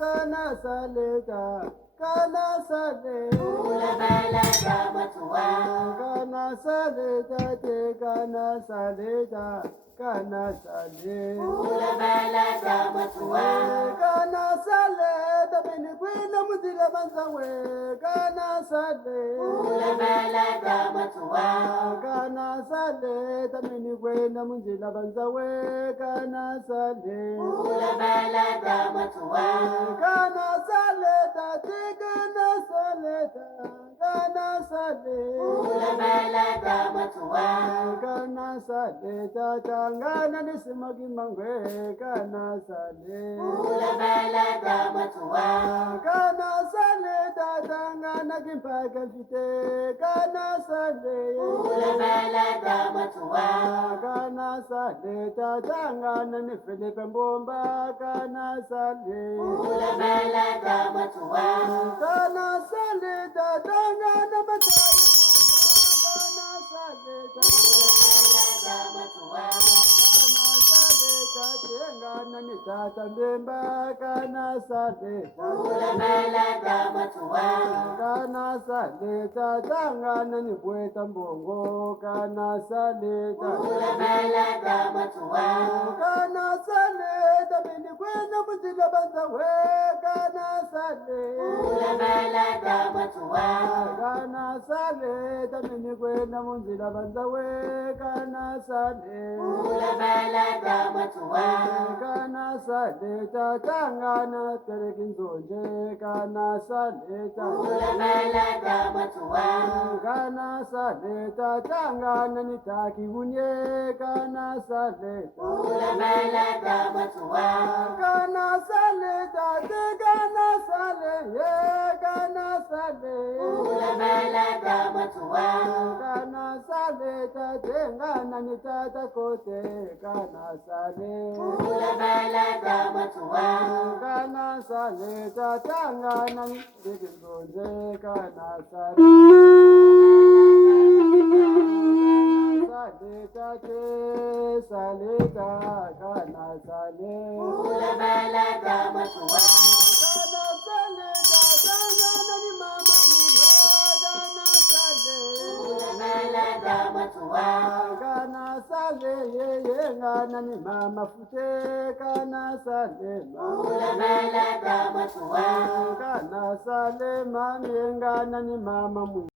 Kana saleta, kana sale. Ula bala damatua. Kana saleta te, kana saleta, kana sale. Ula bala damatua. Kana saleta bini kwina mutila banzawe. Kana sale. Ula bala damatua. Kana saleta bini kwina mutila banzawe. Kana sale. Ula bala damatua. Kana saleta, kana saleta, kana sale. Ula bala damatua. Kana saleta, tangana nisimagi mangwe. Kana sale. Ula bala damatua. Kana saleta, tangana kimpaka fite. Kana sale. Ula bala damatua. Kana saleta, tangana ni Filipe Mbomba. Kana sale. Ula bala damatua. Kana saleta, tangana matai. Kana saleta. Ula bala damatua. Kana saleta, tangana ni Tata Mbemba. Kana saleta. Ula bala damatua. Kana saleta, tangana ni Bweta Mbongo. Kana saleta. Ula bala damatua. Kana saleta, bini kwena mutila banzawe. Kana sale. Ula bala damatua. Kana saleta, bini kwena mutila banzawe. Kana sale. Ula bala damatua. Kana saleta, tangana terekinzonje. Kana saleta. Ula bala damatua. Kana saleta, tangana nitaki unye. Kana saleta. Ula bala damatua. Kana saleta, kana sale, kana sale. Ula bala damatua. Kana saleta, tengana nitata kote. Kana sale. Ula bala damatua. Kana saleta, tangana nitata kana sale. Saleta te, saleta, kana sale. Ula bala damatua. Kana saleta, tangana ni mama munga. Kana sale. Ula bala damatua. Kana sale, ngana ni mama fute. Kana sale. Ula bala damatua. Kana sale, mami ngana ni mama munga.